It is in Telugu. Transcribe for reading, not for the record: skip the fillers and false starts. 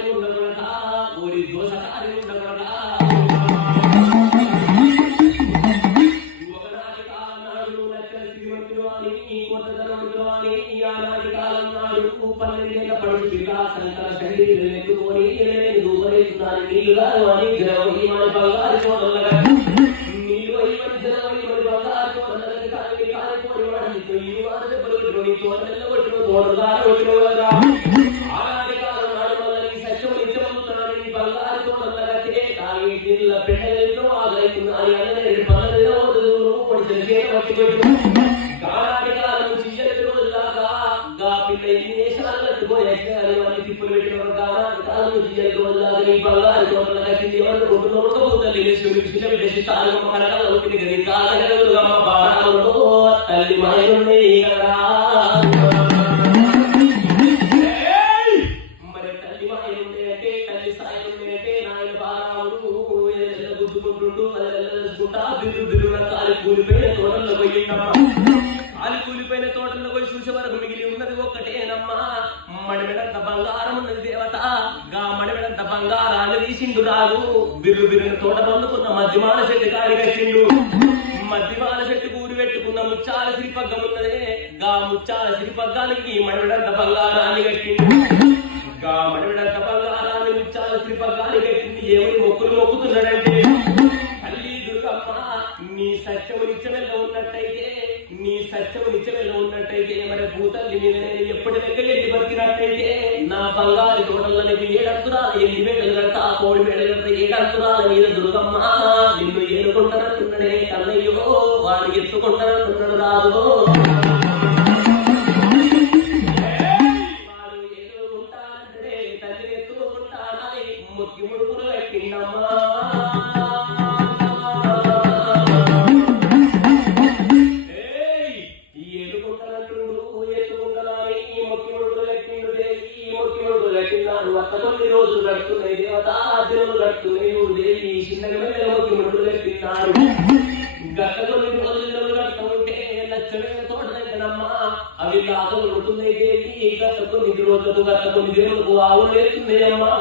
కాలి ఉండకూడదా ఓరి దోశ కాలి ఉండకూడదా ఒకనాటి కాలం నాడు లక్షల శ్రీమంతులు అని కొత్త ధనవంతులు అని ఆనాటి కాలం నాడు 12 ఏళ్ల పడుచు పిల్ల సంకల శరీరం ఎత్తుకొని దూపరేస్తున్నాను నీళ్లుగా అని జనవరి మన బంగారు కోటలుగా నీళ్ళు అయ్యమని జనవరి మన బంగారు కోటలుగా కాలి కాలిపోయి వాడితో ఈ వారు దెబ్బలు కొట్టుకొని తోటల్లో కొట్టుకో తోటలుగా కొట్టుకోగలరా ఆనాటి కాలం నాడు మళ్ళీ నీ సత్యం నిత్యమవుతున్నాను నీ బంగారు కోటలుగా తాగి నీళ్ళ పెళ్ళలో ఆగైతున్నాను అన్నది పనులలో పొడిచిన చేత వచ్చి కొట్టు ఆనాటి కాలం నుంచి 7 రోజులాగా గా పిల్ల ఎన్ని దేశాలు కట్టుకోలేక అని తిప్పులు పెట్టిన ఆనాటి కాలం నుంచి 7 రోజులాగా నీ బంగారు కోటలు కట్టింది ఎవరు కొట్టుకోవడంతో తల్లి చిన్న బిడ్డ తాను కనకాల ఒకటి గది కాలగలుగమ్మ బాణాలలో తల్లి మాయనుండే కదా మరి తల్లి మాయనుండే అంటే తల్లి సాయం ఉండే అంటే నాయన బాణాలు గుర్తుకుంటుంటూ తెలుసుకుంటా బిర్రున కాలి కూలిపోయిన తోటల్లో పోయిందమ్మా కాలి కూలిపోయిన తోటల్లో పోయి చూసే వరకు మిగిలి ఉన్నది ఒక్కటేనమ్మా మడిమెడంత బంగారం ఉన్నది దేవత గా మడిమెడంత బంగారాన్ని తీసిండు రాదు బిర్రున తోట పండుకున్న మధ్యమాన చెట్టు కాడికి వచ్చిండు మధ్యమాన చెట్టు కూడి పెట్టుకున్న ముచ్చాల సిరిపగ్గం ఉన్నదే గా ముచ్చాల సిరిపగ్గానికి మడిమెడంత బంగారాన్ని కట్టిండు గా మడిమెడంత బంగారాన్ని ముచ్చాల సిరిపగ్గానికి కట్టింది ఏమని మొక్కులు మొక్కుతున్నాడంటే తల్లి దుర్గమ్మ నీ సత్యము నిత్యమెల్ల ఉన్నట్టయితే నీ సత్యము నిత్యమెల్ల ఉన్నట్టయితే మరి భూతల్లి మీద నేను ఎప్పటి దగ్గర ఎన్ని బతికినట్టయితే నా బంగారు తోటల్లో 7 అంతురాలు 8 మేడలు కడతా 3 మేడలు కడతా 7 అంతురాల మీద దుర్గమ్మ నిన్ను ఏలుకుంటానంటున్నాడే కన్నయ్యో వాడు ఎత్తుకుంటానంటున్నాడు రాదు వాడు ఏలుకుంటానంటే తల్లి ఎత్తుకుంటానని ముక్కి ముడుపులు కట్టిందమ్మా కొన్ని రోజులు గడుతున్నాయి దేవత దినములు గడుతున్నాయి దేవి చిన్నగా మొక్కి ముడుపులు కట్టినారు గత కొన్ని రోజులు గడుతూ ఉంటే లక్షమైన తోట దగ్గరమ్మా అవి కాదు ఉంటున్నాయి దేవి గత కొన్ని రోజులకు గత కొన్ని దేవులకు ఆవులు లేస్తున్నాయమ్మా